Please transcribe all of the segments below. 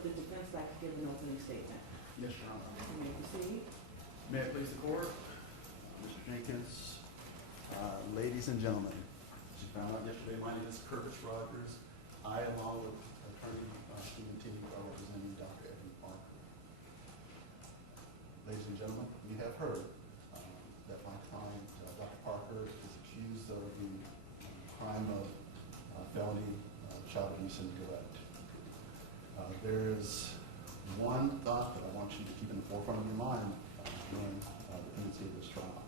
for the defense side to give an opening statement. Yes, Your Honor. You may proceed. May it please the court, Mr. Jenkins, ladies and gentlemen. As you found out yesterday, my name is Curtis Rogers. I, along with attorney Stephen T, are representing Dr. Ebony Parker. Ladies and gentlemen, you have heard that my client, Dr. Parker, is accused of the crime of felony child abuse and neglect. There is one thought that I want you to keep in the forefront of your mind during the pendency of this trial.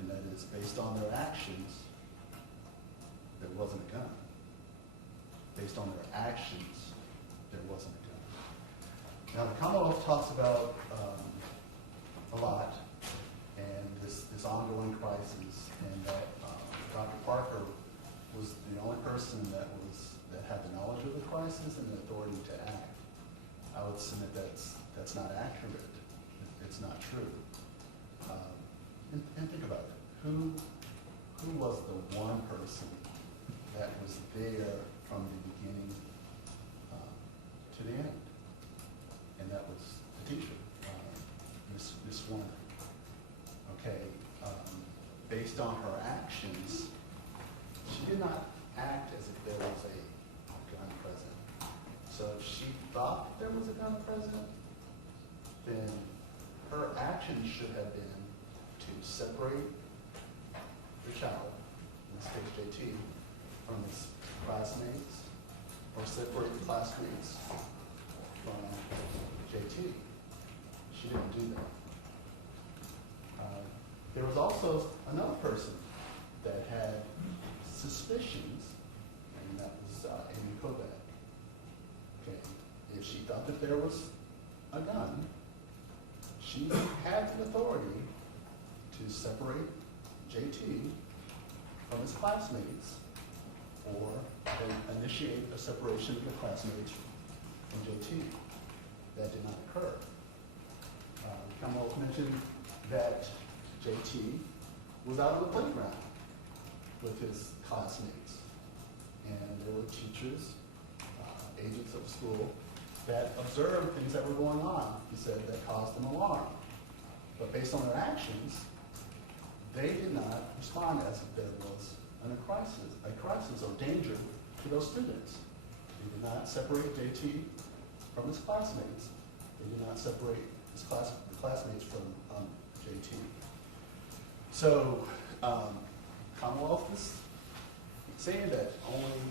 And that is, based on their actions, there wasn't a gun. Based on their actions, there wasn't a gun. Now, the Commonwealth talks about a lot, and this ongoing crisis, and that Dr. Parker was the only person that had the knowledge of the crisis and the authority to act. I would submit that's not accurate. It's not true. And think about it. Who was the one person that was there from the beginning to the end? And that was the teacher, Miss Zwerner. Okay. Based on her actions, she did not act as if there was a gun present. So if she thought there was a gun present, then her actions should have been to separate the child, in this case JT, from his classmates, or separate the classmates from JT. She didn't do that. There was also another person that had suspicions, and that was Amy Kovac. Okay, if she thought that there was a gun, she had the authority to separate JT from his classmates, or initiate a separation of the classmates from JT. That did not occur. Commonwealth mentioned that JT was out on the playground with his classmates, and there were teachers, agents of the school, that observed things that were going on, he said, that caused them alarm. But based on their actions, they did not respond as if there was a crisis or danger to those students. They did not separate JT from his classmates. They did not separate the classmates from JT. So Commonwealth is saying that only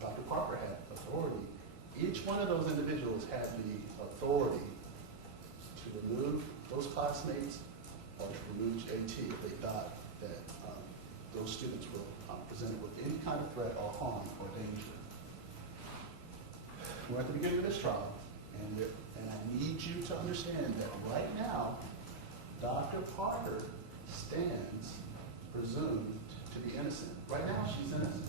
Dr. Parker had authority. Each one of those individuals had the authority to remove those classmates or to remove JT if they thought that those students were presented with any kind of threat or harm or danger. We're at the beginning of this trial, and I need you to understand that right now, Dr. Parker stands presumed to be innocent. Right now, she's innocent.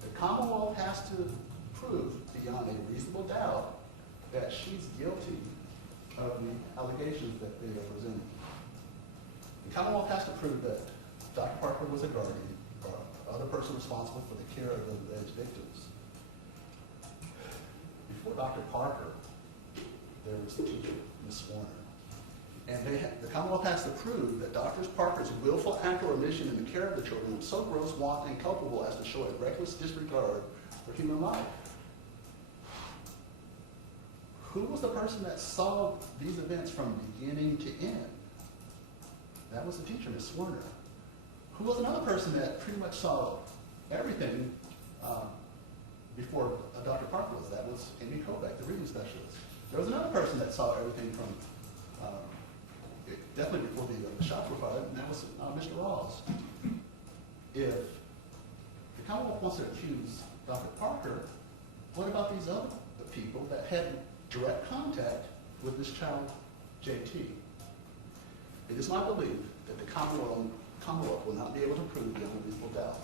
The Commonwealth has to prove beyond a reasonable doubt that she's guilty of the allegations that they are presenting. The Commonwealth has to prove that Dr. Parker was a guardian or other person responsible for the care of the alleged victims. Before Dr. Parker, there was the teacher, Ms. Zwerner. And the Commonwealth has to prove that Dr. Parker's willful act or omission in the care of the children was so gross, wanton, and culpable as to show a reckless disregard for human life. Who was the person that saw these events from beginning to end? That was the teacher, Ms. Zwerner. Who was another person that pretty much saw everything before Dr. Parker was? That was Amy Kovac, the reading specialist. There was another person that saw everything from definitely before the shots were fired, and that was Mr. Rawls. If the Commonwealth wants to accuse Dr. Parker, what about these other people that had direct contact with this child, JT? It is my belief that the Commonwealth will not be able to prove beyond a reasonable doubt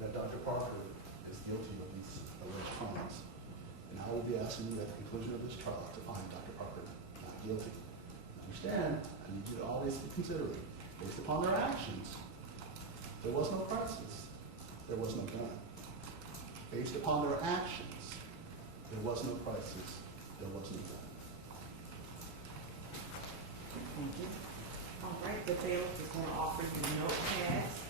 that Dr. Parker is guilty of these alleged crimes. And I will be asking you at the conclusion of this trial to find Dr. Parker not guilty. Understand, I need you to always be considering, based upon their actions, there was no crisis, there was no gun. Based upon their actions, There was no crisis, there was no gun. Thank you. All right, the bailiff is going to offer you notepads